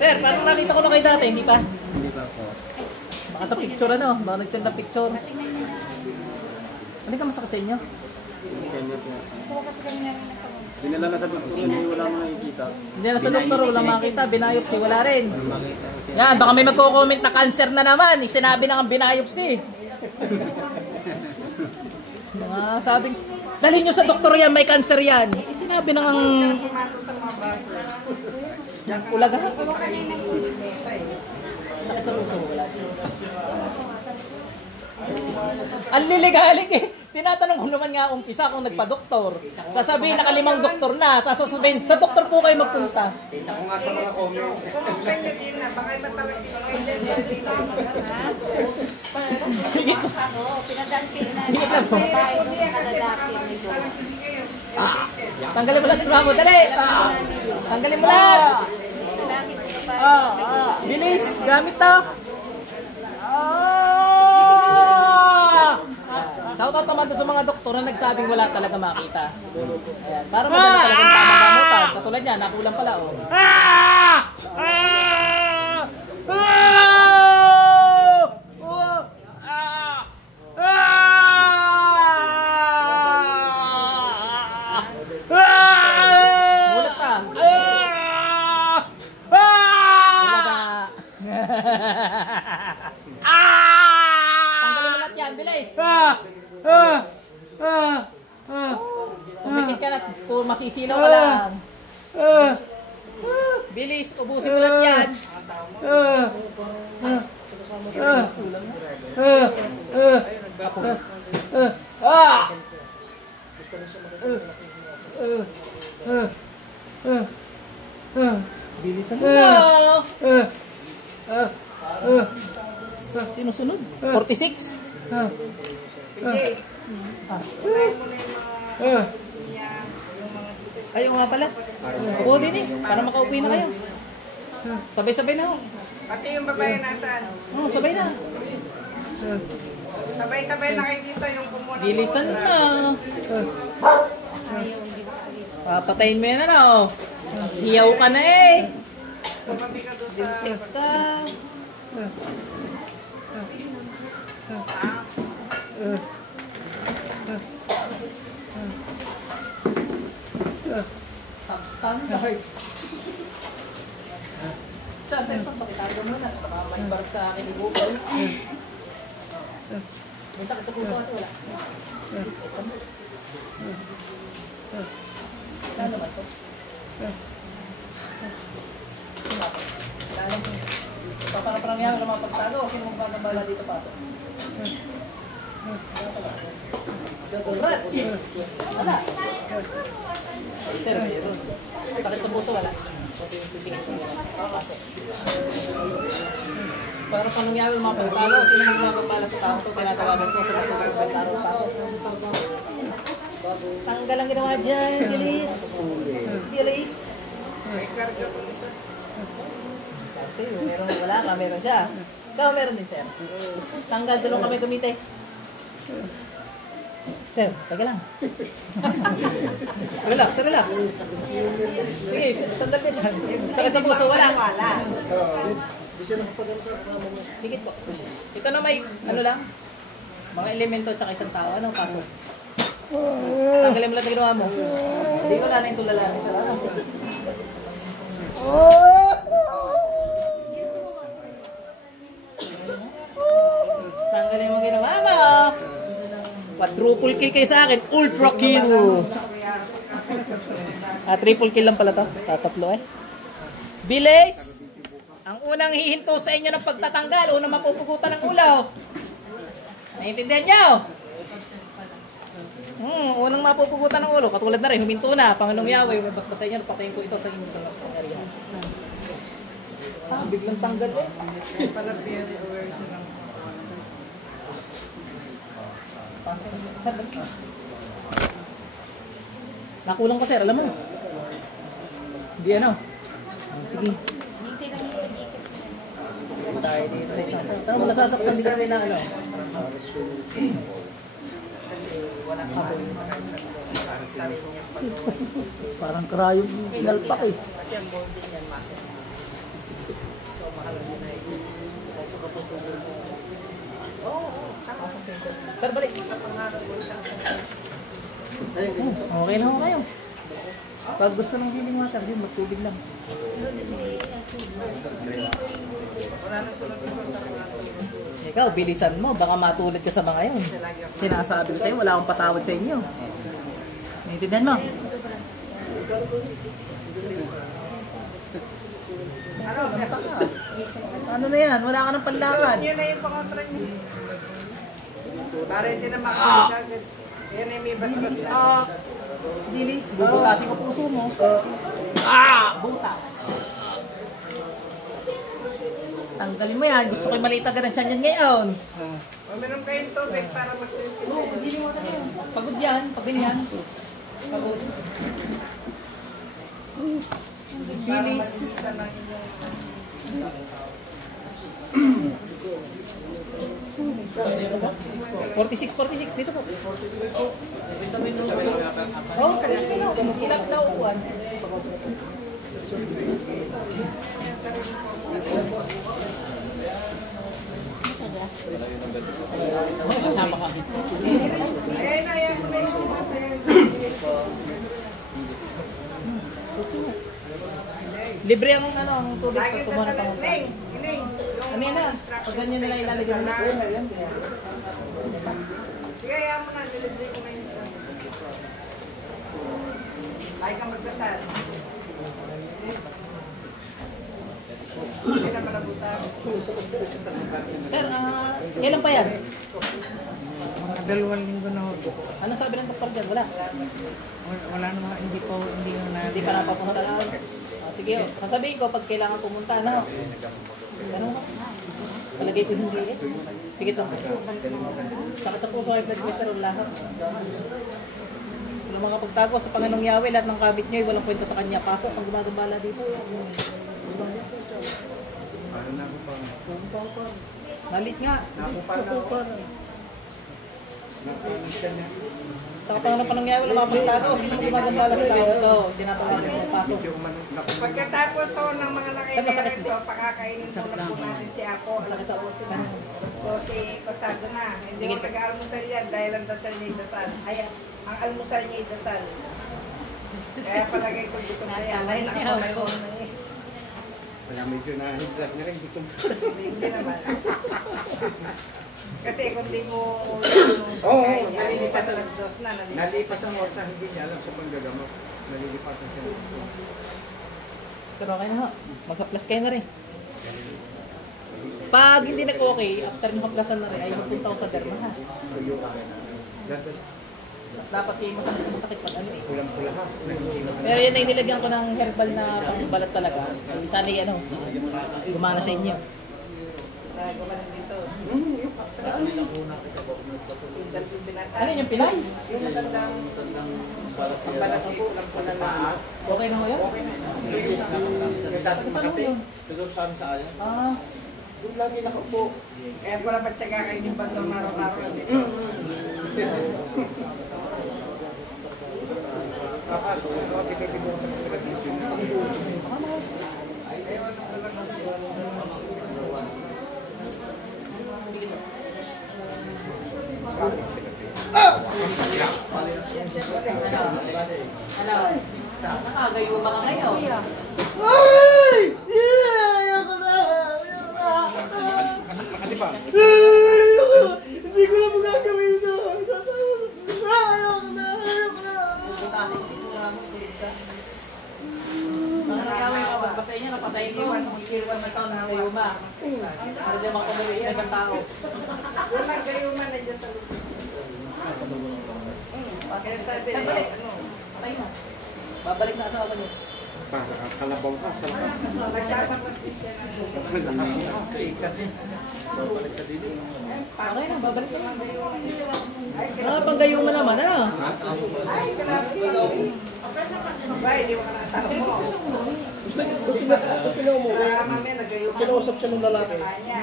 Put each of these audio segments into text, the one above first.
Sir, parang nakita ko na kayo dati, hindi pa? Hindi pa po. Baka sa picture ano, baka nag-send ng picture. Ano ka masakit sa inyo? Kanya po. Dinala na sa doktor, hindi wala mo nakikita. Hindi na sa doktor, wala makita, binayopsi, wala rin. Yan, baka may magko-comment na cancer na naman, sinabi na ang binayopsi. Mga sabing, dalhin nyo sa doktor yan, may cancer yan. Sinabi na ang... Ulaga? Sakit sa puso, wala. Ang liligalig eh. Tinatanong ko naman nga umpisa kung nagpa-doktor. Sasabihin nakalimang doktor na. Tapos sasabihin, sa doktor po kayo magpunta. Ako nga sa mga comment. Kung sa inyo din na, baka matawag ibigay dito. Sige. Sige na po. Tanggalin mo lang yung mo. Dali. Tanggalin mo lang. Bilis. Gamit to. Shoutout naman sa mga doktor na nagsabing wala talaga makita. Ayan. Para madali talagang tamang gamutan. Katulad niya, nakulang pala. Oh. Mulat pa. Tanggalin mo lahat yan, bilis. Umikit ka na, kung masisilaw ka lang. Bilis, ubusin mo lahat yan. Bilisan mo na. Sino sunod? 46? Ayaw nga pala. Ako din eh. Para makauwi na kayo. Sabay-sabay na ho. Pati yung babae nasaan? Oo, sabay na. Sabay-sabay na kayo dito yung kumuha ng Bilisan na. Papatayin mo yan na oh. Hiyaw ka na eh. Kumabi ka doon sa... Substandard. Siya, cellphone, pakitago mo na. Baka may barag sa akin ni Google. May sakit sa puso ito, wala. Kano ba ito? Paparang yan, wala mga pagtago. Sino mong pagkabala dito pasok? Congrats! Wala. Sir, sakit sa puso, wala. Para pa nangyari mga pagtalo, sino mong pagkabala sa tao ito, tinatawagan ko sa puso sa pagtalo pasok. Tanggal ang ginawa dyan, bilis. Bilis. May karga po isa. Kasi meron wala ka, meron siya. Ikaw meron din, sir. Tanggal, tulong kami kumite. Sir, taga lang. Relax, relax. Sige, sandal ka dyan. Sakit sa puso, wala. Higit po. Ito na may, ano lang, mga elemento tsaka isang tao. Anong pasok? Tanggalin mo lang na ginawa mo. Hindi, wala na yung tulala. Sir, ano? Tanggalin mo ginawa mo. Quadruple kill kayo sa akin. Ultra kill. Triple kill lang pala to. Tatatlo eh. Bilis. Ang unang hihinto sa inyo ng pagtatanggal. Unang mapupugutan ng ulaw. Naiintindihan nyo? Unang mapupugutan ng ulo. Katulad na rin. Huminto na. Panginoong Yahweh. May basbasa inyo. Patayin ko ito sa inyong area. Biglang tanggal eh. Para very aware sila. Nakulang ko, sir, alam mo. Hindi ano. Sige. Tayo dito sa isang. Tara, malasasaktan din kami na ano. Parang karayong inalpak eh. Kasi ang bonding yan, maki. Sir, balik. Okay na ako ngayon. Pag gusto ng healing water, yun, magtubig lang. Ikaw, bilisan mo. Baka matulad ka sa mga yun. Sinasabi ko sa'yo, wala akong patawad sa inyo. Naiintindihan mo? Ano na yan? Wala ka ng panlakan. Yun na yung pangontra niyo. Para hindi na makakagad. Yan ay may bas-bas na. Dilis, bubutasin ko puso mo. Butas. Tanggalin mo yan. Gusto ko'y maliit agad ang tiyan yan ngayon. Meron kayong tubig para magsisilip. Pagod yan. Pag ganyan. Pagod. Dilis. 46 dito po. Oh, sa ilang na upuan. Kasama kami. Ayan na, ayan mo na yung sinabi. Libre ang ano, ang tubig Lagi pag ka kumuha sa ng pangunta. Neng, Ineng. Ano yan na? Pag ganyan nila ilalagay mo. Sige, ayan mo na. Delivery ko na yun siya. Lagi ka magdasal. Hindi na malabutan. Sir, kailan pa yan? Mga 2 linggo na ho. Anong sabi ng doktor dyan? Wala. Wala naman, hindi na Hindi pa napapunta. Sige, sasabihin ko pag kailangan pumunta, ano? Ganun ka? Palagay ko hindi eh. Pigit lang. Sakit sa puso ay blood pressure, wala ka. Walang mga pagtago sa Panginoong Yahweh, lahat ng kabit nyo, walang kwento sa kanya. Pasok ang gumagambala dito. Malit nga. Sa Panginoong Yahweh, wala mga pagtago. Sino ang gumagambala sa tao ito? Tinatawagan mo, pasok. Pagkatapos so, ng mga nakailangan ito, pakakainin po na po natin si Apo. Alas 12 pasado na. Hindi ko nag-aalmusal yan dahil ang dasal niya dasal. Ay, ang almusal niya dasal. Kaya palagay ko dito na yan. Ay, nakapalayo na eh. Kaya medyo nahiglat na rin dito. Hindi naman. Kasi kung di mo nalilipas alas 2 na. Nalipas ang oras, hindi niya alam sa panggagamot. Nalilipasan siya. Sir, okay na ho. Magka-plus kayo na rin. Pag hindi nag-okay, after naka-plusan na rin, ay magpunta ko sa derma ha. Dapat kayo masakit pag ano eh. Pulang-pula ha. Pero yan ay nilagyan ko ng herbal na pangbalat talaga. Sana yung ano, gumana sa inyo. Gumalang dito. Ano yung pilay? Yung matandang pambalat ko, pulang-pula lang. Okay na ho yan? Saan mo yun? Siguro saan sa ayan? Ah, Doon lagi nakaupo. Kaya pala patsaga kayo yung bandang araw-araw. nakagayuma ka ngayon. Ay! Yeah! Ayoko na! Ayoko na! Nakalipa. Hindi ko na magagawin ito! Ayoko na! Ayoko na! Butasin ko si Tula mo. Mga nangyawin ka, basta inyo, napatayin ko sa hospital ng taon ng gayuma. Para di makamulit ng ibang tao. Walang gayuma na dyan sa lupa. Kaya sabi, ano, Patay mo. Babalik na asawa niyo. Kalabaw ka. nagpapapastis siya na. Okay na, babalik na. Ay, Mga panggayuma naman, ano? ay, kalabi ko. Ba, hindi mo ka nakatawa mo. Gusto niya umuwi. Mamaya nagayuma. Kinausap siya ng lalaki. Kanya.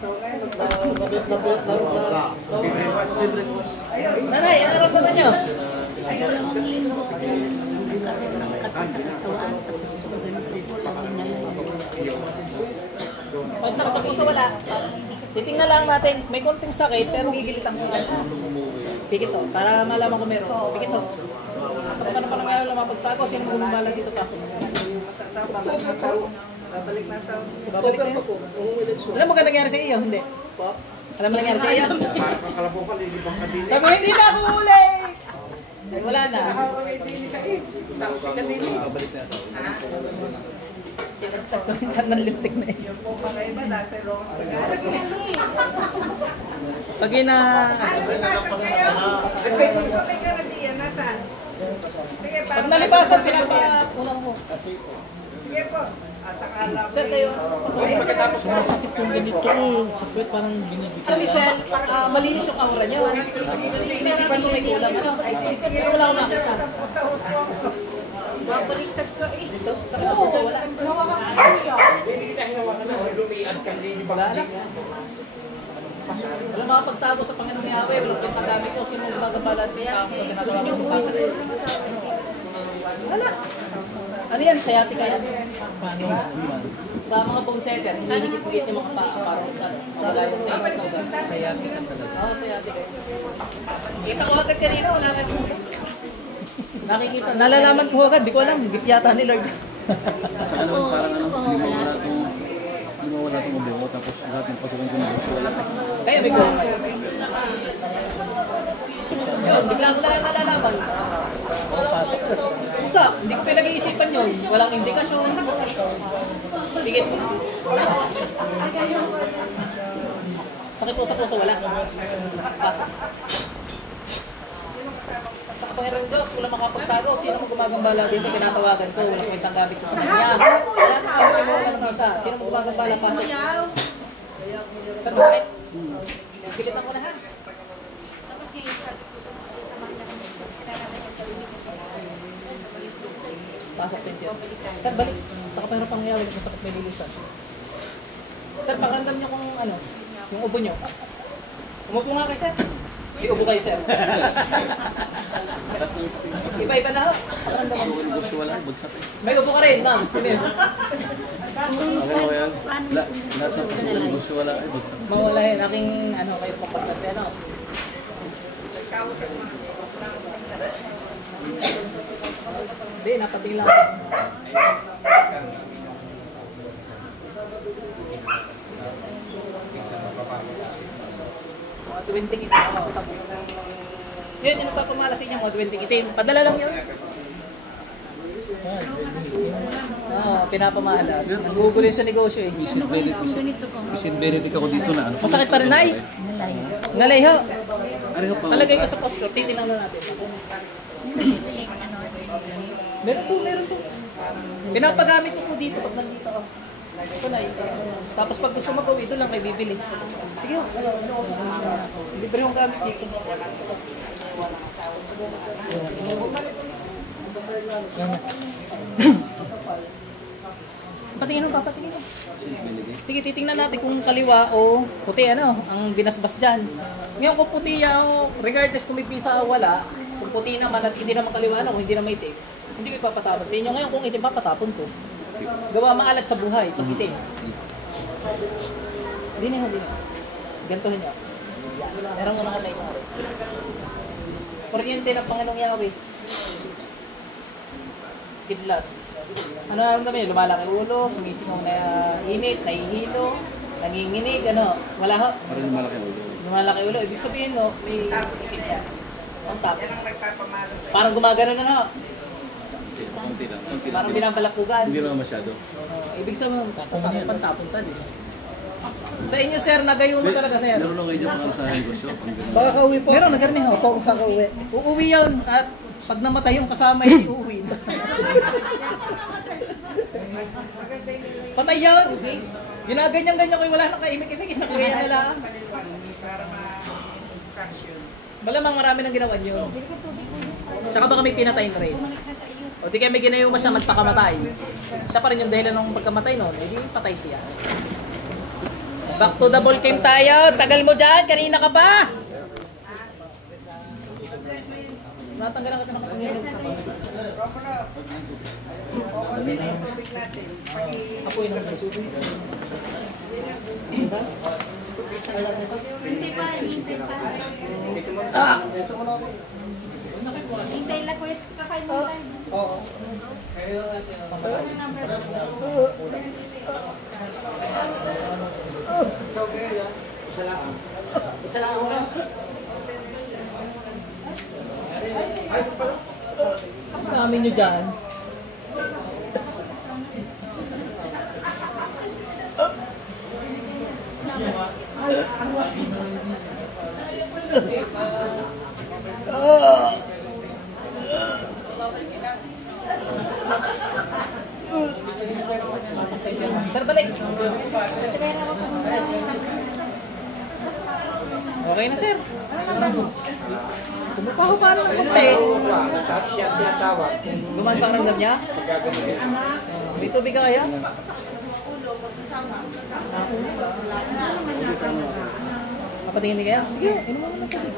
So, ngayon, ayun. Nanay, ano naramdaman niyo? Pag sakit sa puso, wala. Titingnan lang natin, may konting sakit, pero gigilitan ko lang. Pikit to, para malaman ko meron. Pikit to. Sa kung ano pa nangyayari lang mapagtago, sino mo gumabala dito, pasok mo. Masasaw, babalik na saw. Babalik na saw. Babalik na yun. Alam mo ka nangyari sa iyo? Hindi. Alam mo nangyari sa iyo? Parang kang kalabukan, lilibang ka din. Sabi mo, hindi na ako uli! Ay, wala na. Babalik na. Diyan ng lintik na yun. Yung po mga iba, nasa Rose Tagalog. Pag ina... Nalipasan kayo. Pwede ko may garantiya. Nasaan? Sige, Pag nalipasan, pinapa-unang mo. Sige po. At akala ko Sir, kayo. Sumasakit yung ganito. Sakit parang binibigyan. Actually, Sel, malinis yung aura niya. Hindi pa mo may kulang. Ano? ay sisingin Wala mo akong sir nakita. sa upo ko. Babaliktad ka eh. Ito, sakit sa puso, wala. Wala na. Wala makapagtago sa Panginoon ni Yahweh. Walang pinagamit ko. Sino gumagambala at sa ako? Ginagawa ko ng pasok. Wala. Ano yan? Sciatica yan? Paano? Sa mga bone setter, hinigit-higit yung mga paso para sa gayong tape. Sciatica talaga. Oo, sciatica. Kita ko agad kanina, wala ka yung nakikita. Nalalaman ko agad, di ko alam. Gip yata ni Lord. Sa ano, parang ano, hindi mo wala itong ubo, tapos lahat ng pasukan ko ng gusto. Kaya may ko. Yun, bigla ko na lang nalalaman. Pusa, hindi ko pinag-iisipan yun. Walang indikasyon. Pigit. Sakit po sa puso, wala. Pasok. Sa Panginoon Diyos, wala makapagtago. Sino mo gumagambala dito, kinatawagan ko. Wala kwentang gamit ko sa kanya. Wala nang amoy mo, wala nang isa. Sino mo gumagambala, pasok. Saan masakit? Pilitan ko na ha. Pasok sa inyo. Sir, balik. Sa kapahirap pangyayari, masakit may lilisan. Sir, pakiramdam niyo kung ano, yung ubo niyo. Umupo nga kayo, sir. May ubo kayo, sir. Iba-iba na ho. Pakiramdam mo. Pasukan ng gusto, wala, bagsak eh. May ubo ka rin, ma'am. Sino yun? Ano ko yan? Lahat ng pasukan ng gusto, wala, eh, bagsak. Mawala yun. Aking, ano, kayo pong paskante, ano? Hindi, napating lang. Mga 20 itim. Yun, yung nagpapamala sa inyo, mga 20 itim. Padala lang yun. Oo, pinapamalas. Nanggugulo yun sa negosyo eh. Visit Benedict ako dito na ano. Masakit pa rin, Nay? Ngalay ho. Ano ko pa? Palagay ko sa posture, titingnan mo natin. Meron po. Pinapagamit ko po dito pag nandito ako. Ito na ito. Tapos pag gusto mag-uwi, doon lang kayo bibili. Sige ho. Libre yung gamit dito. Patingin mo, papatingin mo. Sige, titingnan natin kung kaliwa o puti ano, ang binasbas dyan. Ngayon kung puti o regardless kung may pisa o wala, kung puti naman at hindi naman kaliwa na, kung hindi naman itim, hindi ko ipapatapon sa inyo. Ngayon kung itim, papatapon ko. Gawa maalat sa buhay, pag itim. Hindi na. Gantuhan niyo. Yan. Meron mo nakatay ko nga rin. Kuryente ng Panginoong Yahweh. Kidlat. Ano naramdaman niyo? Lumalaki ulo, sumisingaw na init, nahihilo, nanginginig, ano, wala ho. Parang lumalaki ang ulo. Lumalaki ulo. Ibig sabihin, no, may ikit yan. Ang tap. Yan ang nagpapamalas sa Parang gumagano na, no? Kunti lang. Parang binabalakugan. Hindi naman masyado. Ibig sabihin, pantapon ta din. Sa inyo, sir, nagayo mo talaga, sir. Meron lang kayo dyan mga sa negosyo. Pang ganun. Baka kauwi po. Meron, nagarni ho. Opo, baka kauwi. Uuwi yun. At pag namatay yung kasama, hindi uuwi na. Patay yun. Ginaganyan-ganyan ko, wala nang kaimik-imik. Nakagaya nila. para ma-instruction. Malamang marami nang ginawa nyo. Tsaka baka may pinatay na rin. O di kaya may ginayo siya magpakamatay. Siya pa rin yung dahilan ng pagkamatay noon. Hindi patay siya. Back to the ball game tayo. Tagal mo dyan. Kanina ka pa. Natanggalan ka ng Panginoon. konti na yung tubig natin. Ako yun ang nasubi. Hindi pa, hintay pa. Hintay lang ko yung kakain mo tayo. Oo. Ano number ba? Ang dami nyo dyan. Sir, balik. Okay na, sir. Tumupaho pa ng konti. Gumaan pa ang ramdam niya? May tubig ka kaya? Papatingin niya kaya? Sige, inuman mo na tubig.